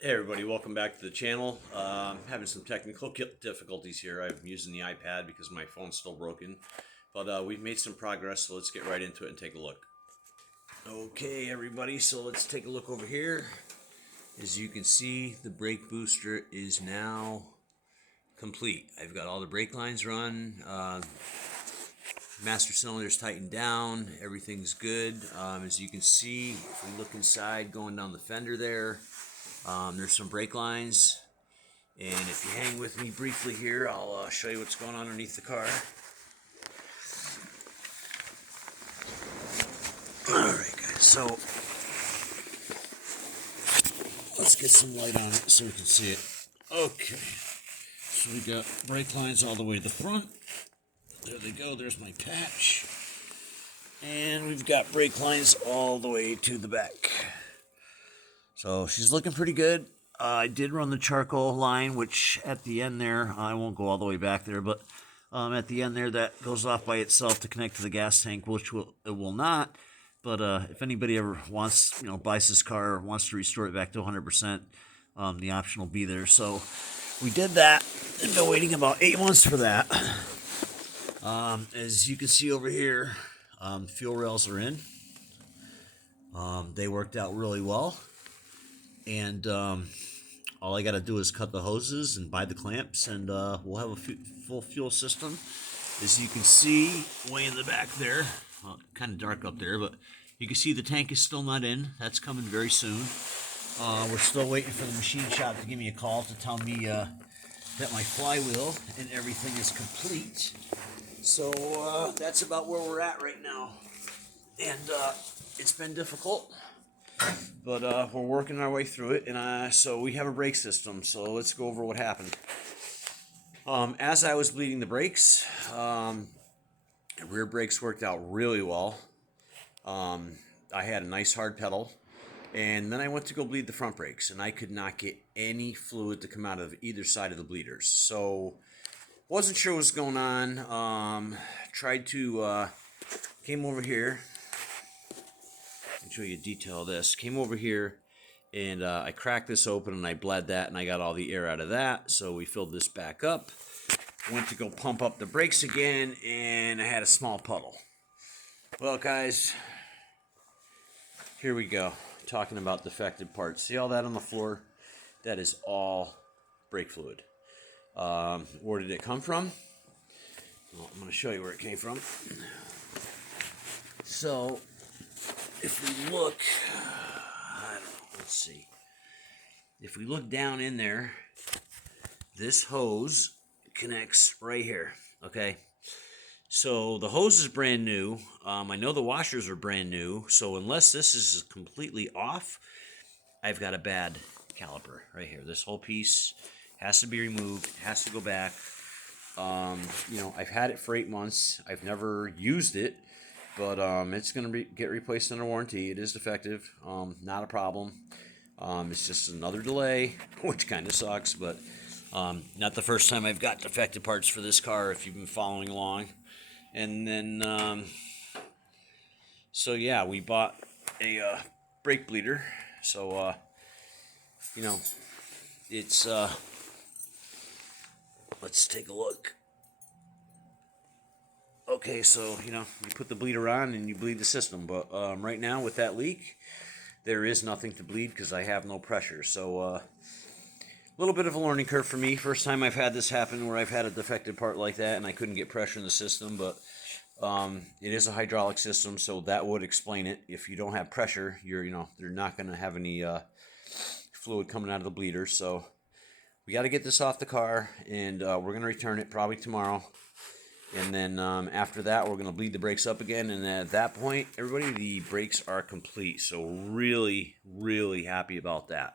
Hey everybody, welcome back to the channel. Having some technical difficulties here. I'm using the iPad because my phone's still broken. But we've made some progress, so let's get right into it and take a look. Okay everybody, so let's take a look over here. As you can see, the brake booster is now complete. I've got all the brake lines run. Master cylinder's tightened down. Everything's good. As you can see, if we look inside going down the fender there, there's some brake lines. And if you hang with me briefly here, I'll show you what's going on underneath the car. Alright guys, so let's get some light on it so we can see it. Okay, so we got brake lines all the way to the front. There they go, there's my patch. And we've got brake lines all the way to the back. So she's looking pretty good. I did run the charcoal line, which at the end there, I won't go all the way back there, but at the end there, that goes off by itself to connect to the gas tank, which it will not. But if anybody ever wants, buys this car or wants to restore it back to 100%, the option will be there. So we did that. I've been waiting about 8 months for that. As you can see over here, fuel rails are in. They worked out really well. And all I got to do is cut the hoses and buy the clamps, and we'll have a full fuel system. As you can see, way in the back there, kind of dark up there, but you can see the tank is still not in. That's coming very soon. We're still waiting for the machine shop to give me a call to tell me that my flywheel and everything is complete. So that's about where we're at right now. And it's been difficult, but we're working our way through it. And so we have a brake system. So let's go over what happened. As I was bleeding the brakes, rear brakes worked out really well. I had a nice hard pedal, and then I went to go bleed the front brakes, and I could not get any fluid to come out of either side of the bleeders. So wasn't sure what was going on. Came over here. I'll show you a detail of this. Came over here, and I cracked this open, and I bled that, and I got all the air out of that. So we filled this back up. Went to go pump up the brakes again, and I had a small puddle. Well, guys, here we go. Talking about defective parts. See all that on the floor? That is all brake fluid. Where did it come from? Well, I'm going to show you where it came from. So, if we look, I don't know, let's see. If we look down in there, this hose connects right here, okay? So the hose is brand new. I know the washers are brand new, so unless this is completely off, I've got a bad caliper right here. This whole piece has to be removed, has to go back. I've had it for 8 months. I've never used it, but it's going to get replaced under warranty. It is defective, not a problem. It's just another delay, which kind of sucks, but not the first time I've got defective parts for this car, if you've been following along. And then, so yeah, we bought a brake bleeder. So, it's, let's take a look. Okay, so, you put the bleeder on and you bleed the system. But right now, with that leak, there is nothing to bleed because I have no pressure. So, a little bit of a learning curve for me. First time I've had this happen where I've had a defective part like that and I couldn't get pressure in the system, but it is a hydraulic system, so that would explain it. If you don't have pressure, you're not going to have any fluid coming out of the bleeder. So we got to get this off the car, and we're going to return it probably tomorrow. And then after that, we're going to bleed the brakes up again, and at that point, everybody, the brakes are complete. So really, really happy about that.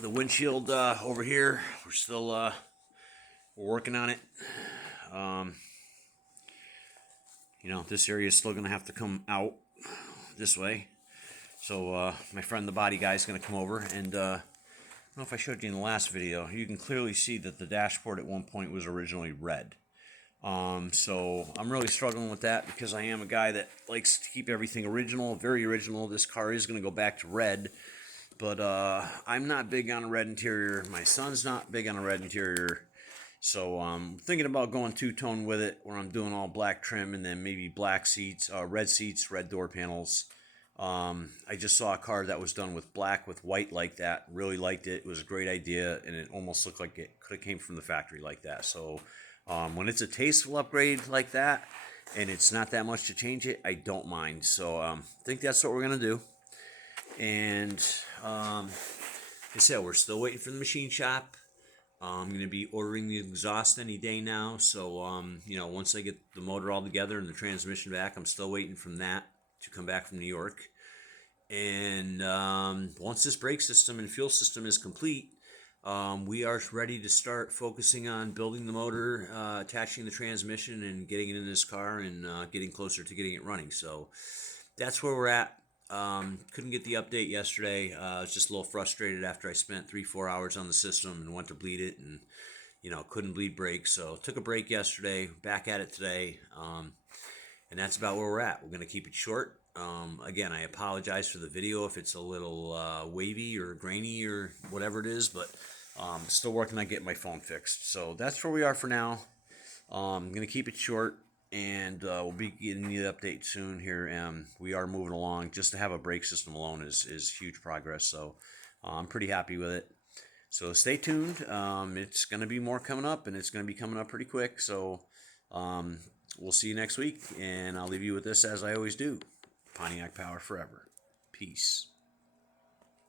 The windshield over here, we're still we're working on it. This area is still going to have to come out this way. So my friend, the body guy, is going to come over, and I don't know if I showed you in the last video, you can clearly see that the dashboard at one point was originally red. So I'm really struggling with that because I am a guy that likes to keep everything original, very original. This car is going to go back to red But I'm not big on a red interior. My son's not big on a red interior. So I'm thinking about going two-tone with it, where I'm doing all black trim and then maybe black seats, red door panels. I just saw a car that was done with black with white like that. Really liked it. It was a great idea, and it almost looked like it could have came from the factory like that. So when it's a tasteful upgrade like that, and it's not that much to change it, I don't mind. So I think that's what we're gonna do. And like I said, we're still waiting for the machine shop. I'm going to be ordering the exhaust any day now. So, once I get the motor all together and the transmission back, I'm still waiting from that to come back from New York. And once this brake system and fuel system is complete, we are ready to start focusing on building the motor, attaching the transmission, and getting it in this car and getting closer to getting it running. So that's where we're at. Couldn't get the update yesterday. I was just a little frustrated after I spent 3-4 hours on the system and went to bleed it, and couldn't bleed brakes. So took a break yesterday, back at it today, and that's about where we're at. We're going to keep it short. Again, I apologize for the video if it's a little wavy or grainy or whatever it is, but still working on getting my phone fixed. So that's where we are for now. I'm going to keep it short. And we'll be getting you the update soon here. We are moving along. Just to have a brake system alone is huge progress. So I'm pretty happy with it. So stay tuned. It's going to be more coming up, and it's going to be coming up pretty quick. So we'll see you next week. And I'll leave you with this as I always do. Pontiac Power Forever. Peace.